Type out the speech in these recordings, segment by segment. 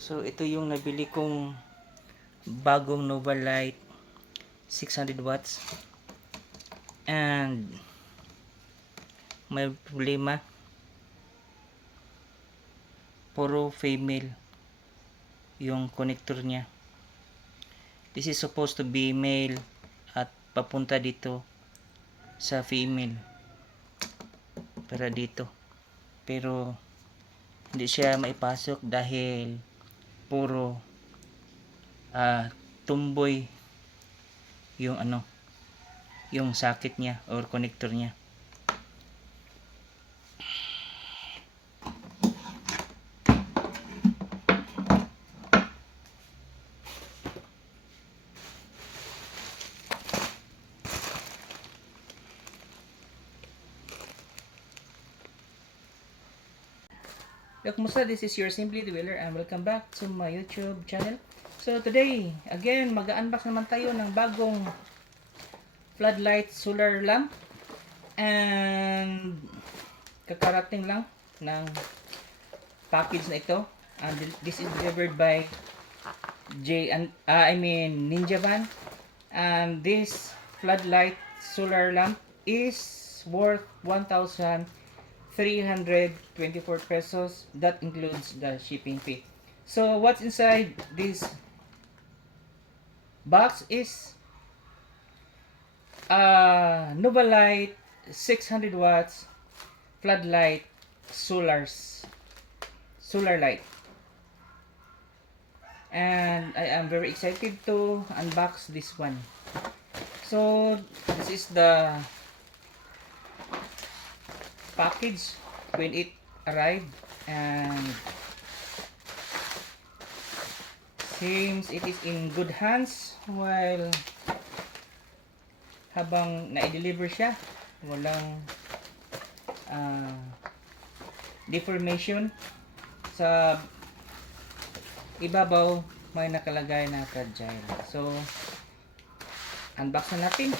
So, ito yung nabili kong bagong Nova Light 600 watts. And may problema. Puro female yung connector niya. This is supposed to be male at papunta dito sa female. Para dito. Pero hindi siya maipasok dahil puro ah tumboy yung ano yung socket niya or connector niya Yo, kumusta? This is your Simply Dweller and welcome back to my YouTube channel. So today, again, mag-unbox naman tayo ng bagong floodlight solar lamp. And kakarating lang ng package na ito. And this is delivered by J and uh, I mean Ninja Van. And this floodlight solar lamp is worth 1,000 324 pesos. That includes the shipping fee. So what's inside this box is a uh, Novalite 600 watts floodlight solars solar light. And I am very excited to unbox this one. So this is the package when it arrived. And seems it is in good hands while habang na-deliver siya walang ah, deformation sa ibabaw may nakalagay na fragile. So unbox na natin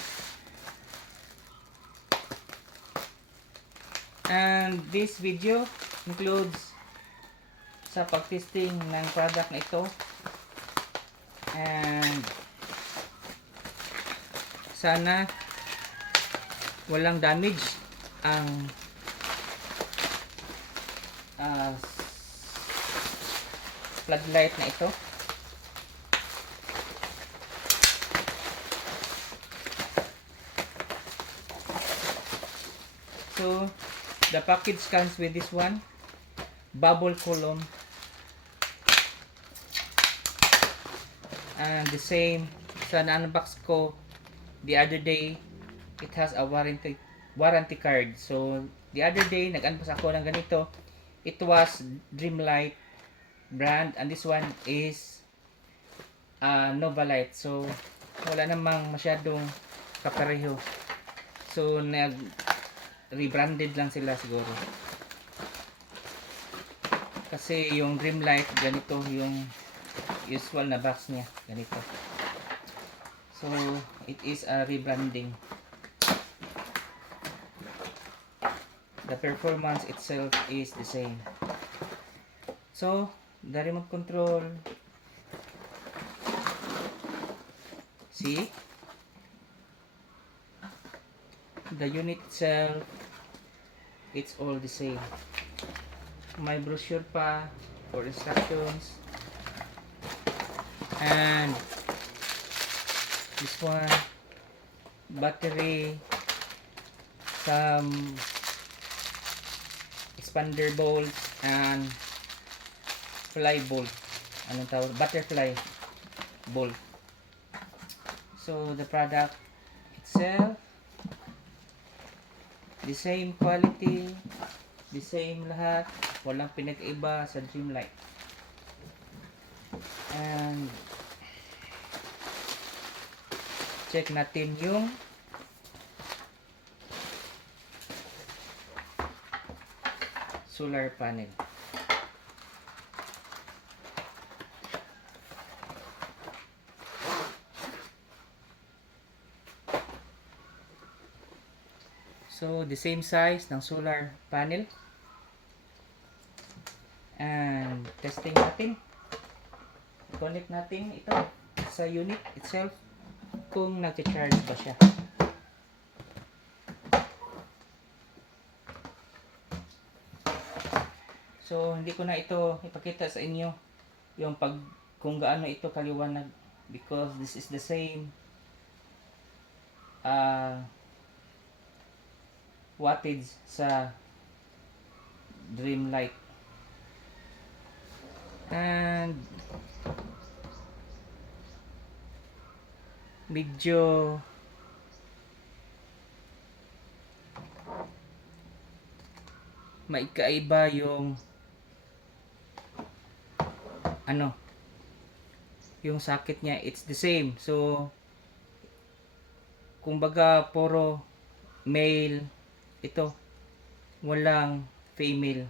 And this video includes sa pagtesting ng product na ito. And sana walang damage ang uh, floodlight na ito. So, the package comes with this one. Bubble column. And the same. Sa na-unbox ko the other day it has a warranty warranty card. So the other day nag-unbox ako ng ganito. It was Dreamlight brand. And this one is uh, Novalite so wala namang masyadong kapareho. So nag rebranded lang sila siguro. Kasi yung Dreamlight, ganito yung usual na box niya. Ganito. So, it is a rebranding. The performance itself is the same. So, the remote control. See? The unit itself it's all the same. May brochure pa for instructions. And this one battery some expander bolts and fly bolt anong tawag butterfly bolt so the product itself the same quality, the same lahat, walang pinag-iba sa Dreamlight. And check natin yung solar panel. So, the same size ng solar panel. And testing natin. connect natin ito sa unit itself kung nag-charge ba siya. So, hindi ko na ito ipakita sa inyo yung pag kung gaano ito kaliwanag because this is the same uh, wattage sa Dreamlight. And medyo maikaiba yung ano yung sakit niya it's the same so kumbaga puro male ito. Walang female.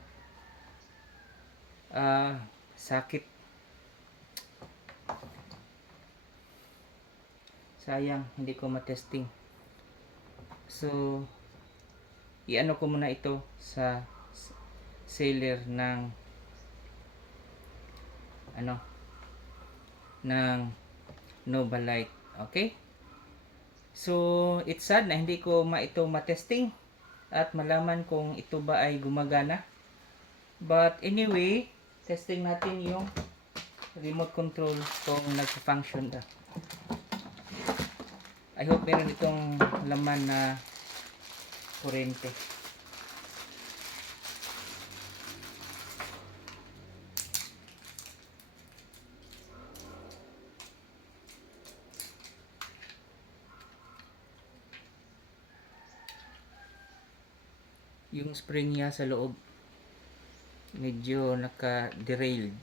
Ah sakit. Sayang hindi ko matesting. So iano ko muna ito sa seller ng ano ng Novalite okay? So it's sad na hindi ko ma ito matesting at malaman kung ito ba ay gumagana but anyway testing natin yung remote control kung nagpa-function na I hope meron itong laman na kurente. Yung spring niya sa loob medyo naka-derailed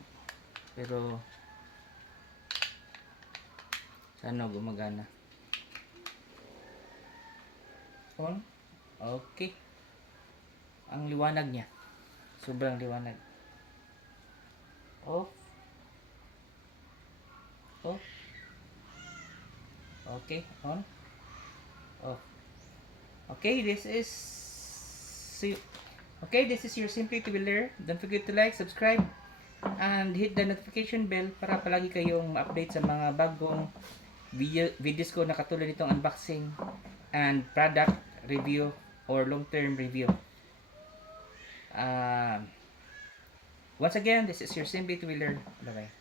pero sana gumagana. On. Okay. Ang liwanag niya. Sobrang liwanag. Off. Off. Okay. On. Off. Okay, this is si- Okay, this is your Simply Learn. Don't forget to like, subscribe, and hit the notification bell para palagi kayong ma-update sa mga bagong video, videos ko na katulad nitong unboxing and product review or long-term review. Um, once again, this is your Simply Learn. Bye-bye.